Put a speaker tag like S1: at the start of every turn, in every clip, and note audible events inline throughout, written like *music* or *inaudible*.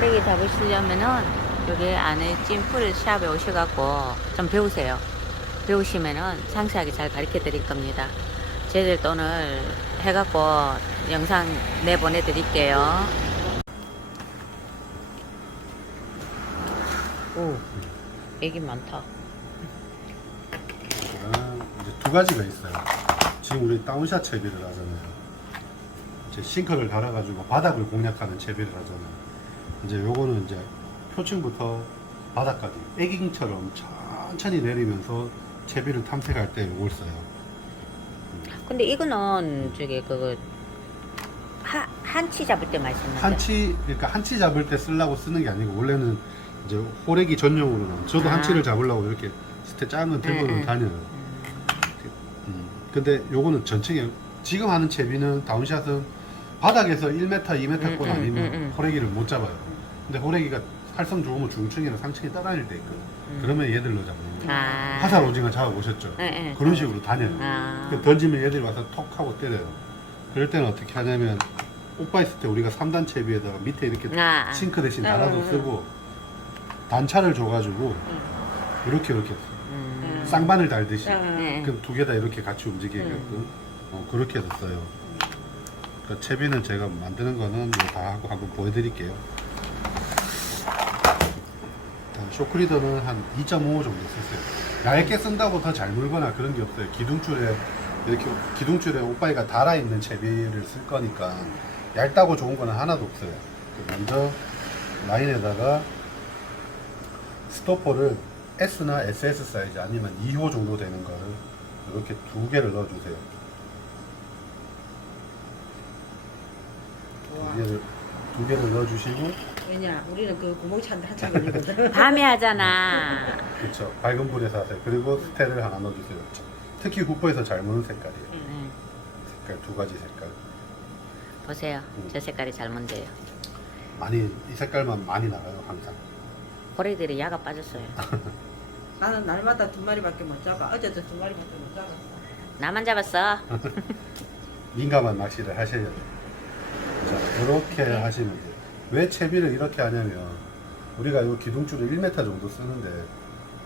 S1: 호래기 잡으시려면은 여기 안에 찜풀 샵에 오셔갖고 좀 배우세요. 배우시면은 상세하게 잘 가르쳐 드릴 겁니다. 저희들도 오늘 해갖고 영상 내보내 드릴게요. 오, 애기 많다.
S2: 아, 이제 두 가지가 있어요. 지금 우리 다운샷 채비를 하잖아요. 이제 싱크를 달아가지고 바닥을 공략하는 채비를 하잖아요. 이제 요거는 이제 표층부터 바닥까지 애깅처럼 천천히 내리면서 채비를 탐색할 때 요걸 써요.
S1: 근데 이거는 저기 그거 하, 한치 잡을 때 말씀하세요.
S2: 한치 그러니까 한치 잡을 때 쓰려고 쓰는 게 아니고 원래는 이제 호래기 전용으로는 저도
S1: 아.
S2: 한치를 잡으려고 이렇게 스테 작은 건 들고는
S1: 응, 응.
S2: 다녀요. 음. 근데 요거는 전체계 지금 하는 채비는 다운샷은 바닥에서 1m, 2m권
S1: 음, 음,
S2: 아니면
S1: 음, 음.
S2: 호래기를 못 잡아요. 근데 호래기가 활성 좋으면 중층이나 상층이 따라다닐 때 있거든. 그러면 얘들로 잡는 거예요.
S1: 아.
S2: 화살 오징어 잡아보셨죠?
S1: 예, 예.
S2: 그런 식으로 다녀요.
S1: 아.
S2: 그 던지면 얘들이 와서 톡 하고 때려요. 그럴 때는 어떻게 하냐면 오빠 있을 때 우리가 3단 채비에다가 밑에 이렇게
S1: 아, 아.
S2: 싱크 대신
S1: 음,
S2: 달아서
S1: 음, 음.
S2: 쓰고 단차를 줘가지고 이렇게 이렇게
S1: 음.
S2: 쌍반을 달듯이
S1: 네.
S2: 그럼 두 개 다 이렇게 같이 움직이게끔 어, 그렇게 해서 써요. 그러니까 채비는 제가 만드는 거는 뭐다 하고 한번 보여드릴게요. 쇼크리더는 한 2.5 정도 쓰세요. 얇게 쓴다고 더 잘 물거나 그런 게 없어요. 기둥줄에 이렇게 기둥줄에 오빠이가 달아 있는 채비를 쓸 거니까 얇다고 좋은 거는 하나도 없어요. 그 먼저 라인에다가 스토퍼를 S나 SS 사이즈 아니면 2호 정도 되는 거를 이렇게 두 개를 넣어주세요. 개를, 두 개를 넣어주시고
S3: 왜냐 우리는 그 구멍 차는데 한참 걸리거든 *laughs*
S1: 밤에 하잖아.
S2: 그렇죠. 밝은 불에서 하세요. 그리고 스테를 하나 넣어주세요. 특히 후퍼에서 잘 무는 색깔이에요.
S1: 네.
S2: 색깔 두 가지 색깔.
S1: 보세요. 저 색깔이 잘 문제예요.
S2: 많이 이 색깔만 많이 나가요 항상.
S1: 호래들이 야가 빠졌어요. *laughs*
S3: 나는 날마다 두 마리밖에 못 잡아 어제도 두 마리밖에 못 잡았어
S1: 나만 잡았어. *laughs*
S2: 민감한 낚시를 하셔야 돼요. 자, 이렇게 하시면 돼요. 왜 채비를 이렇게 하냐면 우리가 이 기둥줄을 1m 정도 쓰는데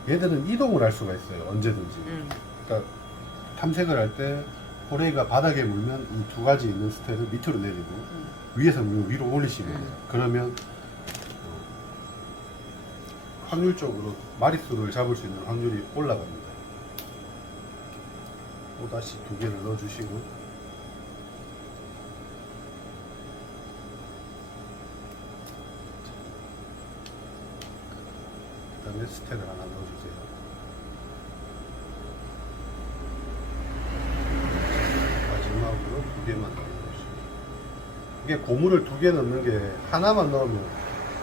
S2: 얘들은 이동을 할 수가 있어요. 언제든지.
S1: 음.
S2: 그러니까 탐색을 할 때 호레이가 바닥에 물면 이 두 가지 있는 스테를 밑으로 내리고 위에서 물면 위로 올리시면 돼요. 그러면 어, 확률적으로 마리수를 잡을 수 있는 확률이 올라갑니다. 또 다시 두 개를 넣어주시고 다음에 스테를 하나 넣어주세요. 마지막으로 두 개만 넣어주시고 이게 고무를 두 개 넣는 게 하나만 넣으면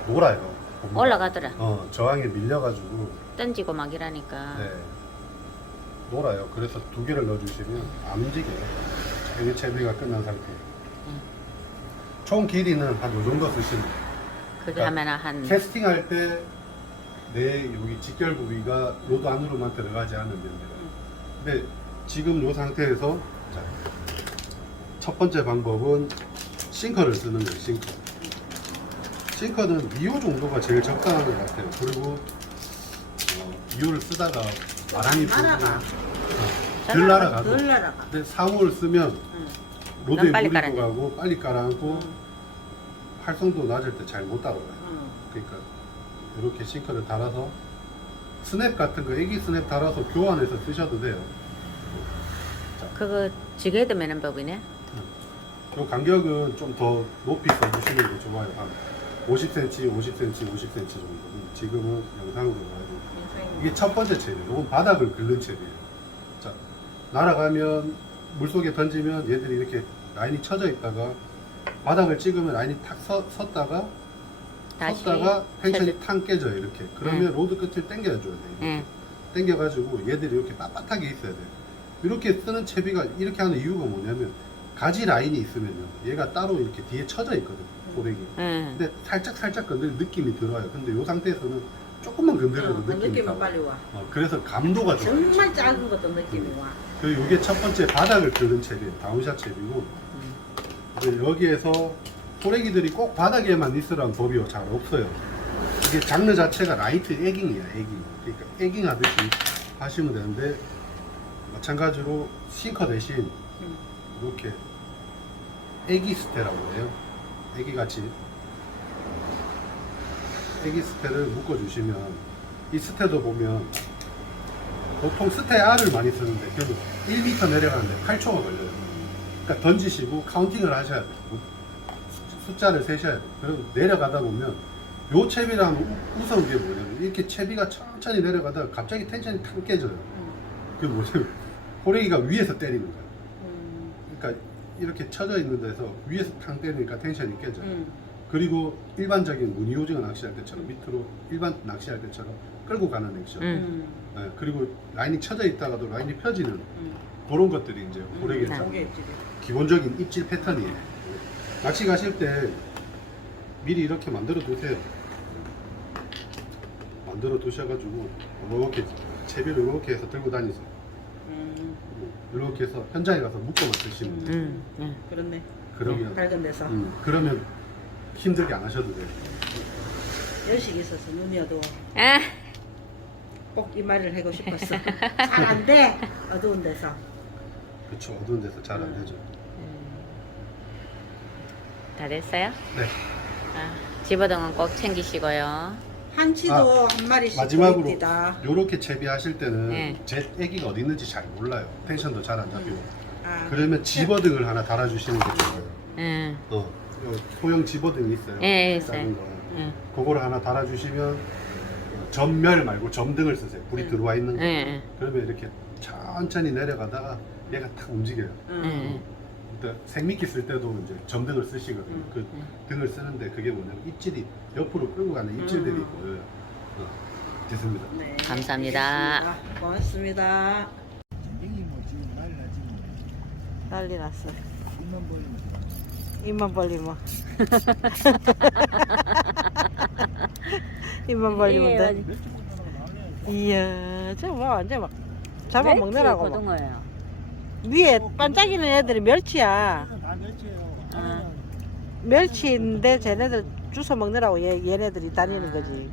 S2: 놀아요. 고무가.
S1: 올라가더라.
S2: 어 저항에 밀려가지고
S1: 던지고 막 이러니까.
S2: 네 놀아요. 그래서 두 개를 넣어주시면 안 움직여요. 자, 이게 채비가 끝난 상태예요.
S1: 음.
S2: 총 길이는 한 요 정도 쓰시면 돼요. 그러니까
S1: 한
S2: 캐스팅할 때 내 여기 직결 부위가 로드 안으로만 들어가지 않으면 돼요. 근데 지금 이 상태에서 자, 첫 번째 방법은 싱커를 쓰는 거예요. 싱커. 싱커는 2호 정도가 제일 적당한 것 같아요. 그리고 어, 2호를 쓰다가 마랑이
S3: 날아가.
S2: 어, 덜 날아가고
S3: 덜 날아가
S2: 근데 3호를 쓰면
S3: 응.
S2: 로드에
S1: 넌 빨리
S2: 물이
S1: 깔아야 돼.
S2: 들어가고 빨리 깔아앉고 활성도 낮을 때 잘 못 따라가요.
S3: 응.
S2: 그러니까 이렇게 싱크를 달아서 스냅 같은 거 애기 스냅 달아서 교환해서 쓰셔도 돼요.
S1: 그거 지게도 매는 법이네.
S2: 이 간격은 좀 더 높이 써주시는 게 좋아요. 한 50cm, 50cm, 50cm 정도. 지금은 영상으로 봐야죠. 이게 첫 번째 채비예요. 이건 바닥을 긁는 채비예요. 자, 날아가면 물속에 던지면 얘들이 이렇게 라인이 쳐져 있다가 바닥을 찍으면 라인이 탁 서, 섰다가
S1: 다시
S2: 섰다가
S1: 쳐져-
S2: 탕 깨져요 이렇게. 그러면 로드 끝을 당겨줘야 돼요
S1: 응.
S2: 당겨가지고 얘들이 이렇게 빳빳하게 있어야 돼요 이렇게 쓰는 채비가 이렇게 하는 이유가 뭐냐면 가지 라인이 있으면요. 얘가 따로 이렇게 뒤에 쳐져 있거든요 고백이.
S1: 응.
S2: 근데 살짝 살짝 건드리는 느낌이 들어요. 근데 이 상태에서는 조금만 건드려도
S3: 어, 그
S2: 느낌이 나와요.
S3: 빨리 와.
S2: 어, 그래서 감도가 좋아요
S3: 정말 작은 것도 느낌이 와.
S2: 그리고 이게 첫 번째 바닥을 긁는 채비예요. 다운샷 채비고. 이제 여기에서 호래기들이 꼭 바닥에만 있으라는 법이 잘 없어요. 이게 장르 자체가 라이트 에깅이야, 에깅. 그러니까 에깅 하듯이 하시면 되는데 마찬가지로 싱커 대신
S3: 음.
S2: 이렇게 애기 스테라고 해요. 애기 같이 애기 스테를 묶어주시면 이 스테도 보면 보통 스테 R을 많이 쓰는데 그래도 1m 내려가는데 8초가 걸려요. 그러니까 던지시고 카운팅을 하셔야 돼요. 수- 숫자를 세셔야 돼요. 그리고 내려가다 보면 요 채비랑 우- 무서운 게 뭐냐면 이렇게 채비가 천천히 내려가다가 갑자기 텐션이 탁 깨져요.
S3: 음.
S2: 그게 뭐냐면 호랭이가 위에서 때리는 거예요.
S3: 음.
S2: 그러니까 이렇게 쳐져 있는 데서 위에서 탕 때리니까 텐션이 깨져요.
S3: 음.
S2: 그리고 일반적인 무늬 오징어 낚시할 때처럼 밑으로 일반 낚시할 때처럼 끌고 가는 액션.
S1: 음.
S3: 음.
S2: 예, 그리고 라인이 쳐져 있다가도 라인이 펴지는
S3: 음.
S2: 그런 것들이 이제 호래기
S1: 음.
S3: 입질이.
S2: 기본적인 입질 패턴이에요. 낚시 가실 때 미리 이렇게 만들어 두세요. 만들어 두셔가지고 이렇게 채비를 이렇게 해서 들고 다니세요.
S3: 음.
S2: 이렇게 해서 현장에 가서 묶어만 쓰시면 돼요.
S1: 음. 음.
S3: 그렇네.
S2: 그러면
S3: 밝은 데서
S2: 음, 그러면 힘들게 안 하셔도 돼요.
S3: 열식이 있어서 눈이어도
S1: 아,
S3: 꼭 이 말을 하고 싶었어. *laughs* 잘 안 돼. 어두운 데서.
S2: 그렇죠. 어두운 데서 잘 안 되죠.
S1: 다 됐어요?
S2: 네.
S1: 아, 집어등은 꼭 챙기시고요.
S3: 한치도
S2: 아,
S3: 한 마리씩
S2: 마지막으로
S3: 보입니다.
S2: 요렇게 채비하실 때는
S1: 네.
S2: 제 애기가 어디 있는지 잘 몰라요. 텐션도 잘 안 잡히고.
S3: 아,
S2: 그러면 집어등을 하나 달아주시는 게 좋아요.
S1: 음.
S2: 어, 요 소형 집어등이 있어요.
S1: 예,
S2: 작은
S1: 있어요.
S2: 거.
S1: 음.
S2: 그거를 하나 달아주시면 전멸 말고 점등을 쓰세요. 불이
S3: 음.
S2: 들어와 있는 거.
S1: 예.
S2: 그러면 이렇게 천천히 내려가다가 얘가 탁 움직여요.
S3: 음.
S1: 음.
S2: 그때 생미끼 쓸 때도 이제 점등을 쓰시거든요.
S3: 음.
S2: 그 등을 쓰는데 그게 뭐냐면 입질이 옆으로 끌고 가는 입질들이
S3: 음.
S2: 보여요. 어, 됐습니다.
S3: 네.
S1: 감사합니다.
S3: 알겠습니다. 고맙습니다.
S4: 전쟁이 뭐 지금 난리 나지 뭐
S3: 난리 났어.
S4: 입만 벌리면
S3: 입만 벌리면. *laughs* 입만 벌리면 돼. 이야, 저뭐 완전 막 잡아먹느라고 막.
S1: 고등어예요.
S3: 위에 반짝이는 애들이 멸치야.
S4: 다 멸치예요
S1: 아.
S3: 멸치인데 쟤네들 주워 먹느라고 얘, 얘네들이 다니는 거지.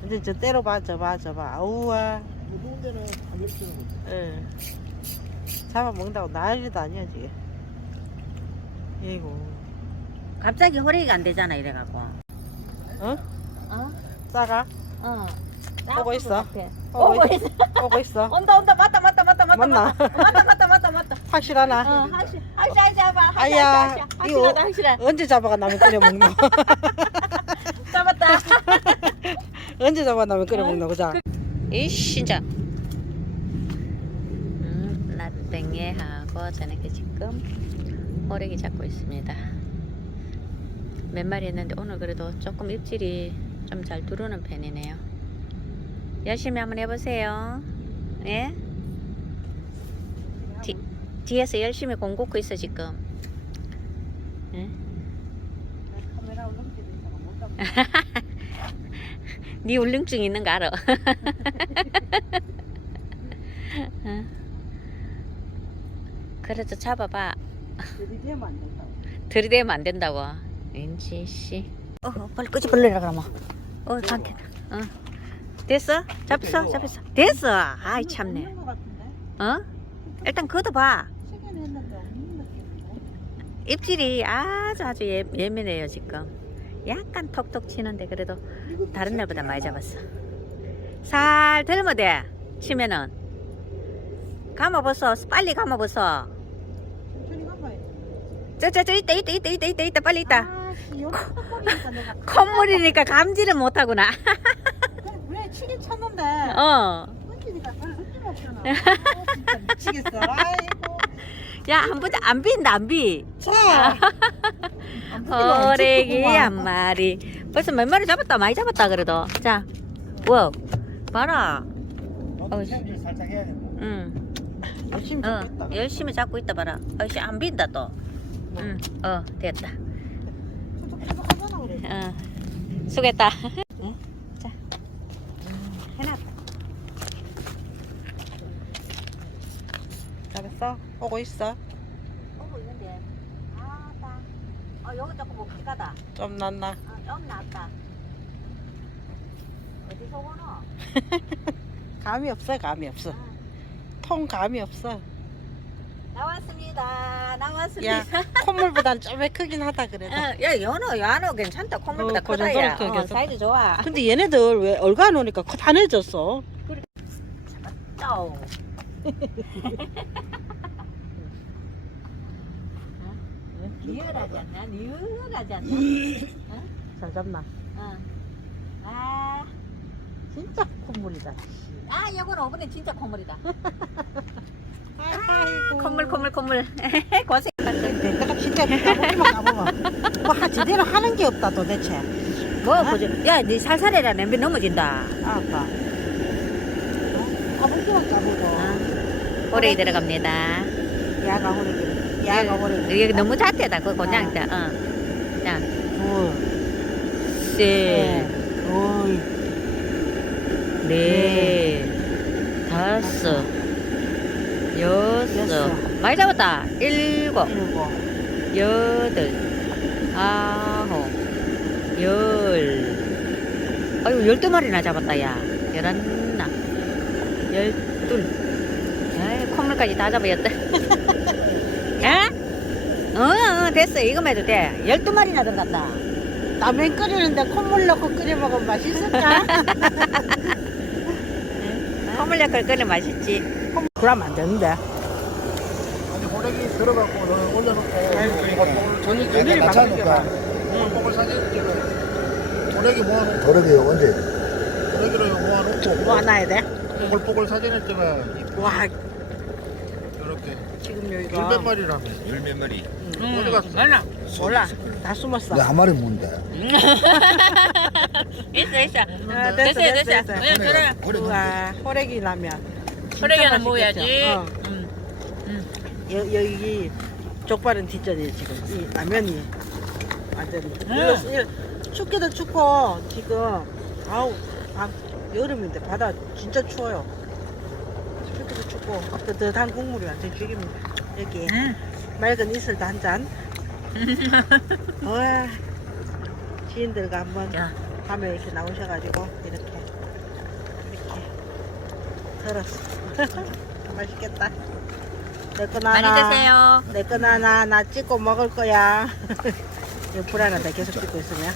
S3: 근데 저 때려봐, 저 봐, 저 봐. 아우와.
S4: 뭐 더운 데는 다 멸치라고
S3: 예. 잡아먹는다고 난리도 아니야, 지금. 이고.
S1: 갑자기 호래기가 안 되잖아 이래갖고.
S3: 어?
S1: 어?
S3: 싸가?
S1: 어.
S3: 오고 있어.
S1: 오고, 있어.
S3: 있- 오고 있어.
S1: 온다 온다 맞다 맞다 맞다 맞다
S3: 맞나?
S1: 맞다 맞다 맞다 맞다.
S3: 확실하나?
S1: 어, 하시 해봐. 하시
S3: 아야, 이거-
S1: 하시라다 하시라.
S3: 언제 잡아가 나면 끓여 먹노? *laughs*
S1: 잡았다. *laughs*
S3: 언제 잡아가 나면 끓여 먹노, 그자?
S1: 이 진짜. 음, 나땡이하고 저녁에 지금 호래기 잡고 있습니다. 몇 마리 했는데 오늘 그래도 조금 입질이 좀 잘 들어오는 편이네요. 열심히 한번 해보세요. 예? 뒤, 뒤에서 열심히 공고고 있어 지금.
S3: 잡아. *laughs*
S1: 네 울렁증 있는 거 알아. *laughs* 응. 그래도 잡아봐.
S3: 들이대면 안 된다고.
S1: 들이대면 안 된다고. 인지 씨. 어, 빨리 끄지 벌레라 그러면. 어, 잠깐. 어. 됐어? 잡았어? 잡았어. 됐어. 아이 참네.
S3: 같은데?
S1: 어? 일단 걷어봐.
S3: 했는데 없는?
S1: 입질이 아주 아주 예, 예민해요 지금. 약간 톡톡 치는데 그래도 다른 날보다 많이 잡았어. 살 들면 돼. 치면은. 감아보소. 빨리 감아보소. 저저저 있다 있다 있다 있다 있다 있다 빨리 있다.
S3: 여기 *laughs* 콧물이니까
S1: 감지를 못하구나.
S3: 왜 치긴 쳤는데.
S1: 어.
S3: 없잖아. 아, 진짜 미치겠어. 아이고.
S1: 야한 번도 안 비인다 안 비.
S3: 자. *laughs*
S1: 호래기 한 마리. 벌써 몇 마리 잡았다 많이 잡았다 그래도. 자, 와, 봐라.
S4: 어, 살짝 해야 되고
S1: 응.
S3: 열심히
S1: 어,
S3: 잡겠다.
S1: 열심히 잡고 있다 봐라. 어이씨 안 빈다 또. 응. 어 됐다.
S3: 촉촉촉촉 하잖아, 그래.
S1: 어. 수고했다. 응? 자. 해놨.
S3: 잘했어? 오고 있어?
S1: 오고 있는데. 아, 딱. 어 여기 조금 뭐 까다.
S3: 좀 낫나?
S1: 아, 좀 낫다. 어디서 오노? *laughs*
S3: 감이 없어 감이 없어.
S1: 아,
S3: 통 감이 없어.
S1: 나왔습니다. 나왔습니다.
S3: 야 *laughs* 콧물보단 좀 크긴 하다 그래도.
S1: 어, 야 연어 연어 괜찮다. 콧물보다
S3: 어,
S1: 크다 야. 어,
S3: 괜찮다.
S1: 사이즈 좋아.
S3: 근데 얘네들 왜 얼가 놓으니까 커다해졌어.
S1: 짜오. 리얼하지 않나? 리얼하지 않나?
S3: 잘 잡나?
S1: 어. 아,
S3: 진짜 콧물이다.
S1: 아, 이건 어머니 진짜 콧물이다. *laughs*
S3: 아이고.
S1: 콧물, 콧물, 콧물. *laughs* 고생.
S3: 내가 진짜 까보기만 까보고 뭐 하- 제대로 하는 게 없다 도대체.
S1: 뭐, 보지? 야, 네 살살해라. 냄비 넘어진다.
S3: 아빠. 까보기만 까보고.
S1: 어. 호레이 들어갑니다.
S3: 야가 호래기. 야가 호래기.
S1: 여기 너무 잣대다. 그거 그냥, 자, 어. 자,
S3: 둘,
S1: 셋,
S3: 셋, 오이,
S1: 넷, 다섯, 여섯.
S3: 여섯.
S1: 많이 잡았다. 일곱.
S3: 일곱,
S1: 여덟, 아홉, 열. 아유, 열두 마리나 잡았다, 야. 열하나, 열둘. 아이, 콧물까지 다 잡아였다. 야? 어, 어, 됐어. 이거만 해도 돼. 열두 마리나 들어갔다.
S3: 라면 끓이는데 콧물 넣고 끓여 먹으면 맛있을까? *laughs*
S1: 콧물 약을 끓여 맛있지.
S3: 그러면 안 되는데.
S4: 아니 호래기 들어갖고 올려놓고 내가
S3: 저녁에
S4: 맞춰놓을까? 뽀글 사진 찍어 모아놓고
S5: 그러게요 언제
S4: 호래기를 모아놓고
S3: 뭐 하나 해야 돼?
S4: 뽀글뽀글 사진을 찍어
S3: 와,
S4: 이렇게
S3: 지금 여기가.
S4: 열몇 마리라며
S5: 열몇 마리
S4: 어디 갔어?
S1: 몰라.
S3: 몰라. 다 숨었어.
S5: 한 마리 뭔데 *laughs*
S1: 있어, 있어.
S3: 아, 됐어, 됐어, 됐어.
S1: 응, 그래.
S5: 그래
S3: 우와, 호래기 라면.
S1: 호래기는
S3: 맛있겠죠?
S1: 먹어야지.
S3: 어.
S1: 응.
S3: 여, 여기 족발은 뒷전이에요 지금 이 라면이 완전히 일- 춥기도 춥고 지금 아우 밤 여름인데 바다 진짜 추워요. 춥기도 춥고 뜨뜻한 국물이 완전 죽입니다. 여기
S1: 응.
S3: 맑은 이슬도 한 잔. *laughs* 와 지인들과 한번
S1: 야.
S3: 밤에 이렇게 나오셔가지고 이렇게 이렇게 덜었어 *laughs* 맛있겠다. 내건
S1: 많이
S3: 하나
S1: 드세요.
S3: 내건 하나 나 찍고 먹을 거야. *laughs* 이거 불안하다. 계속 찍고 있으면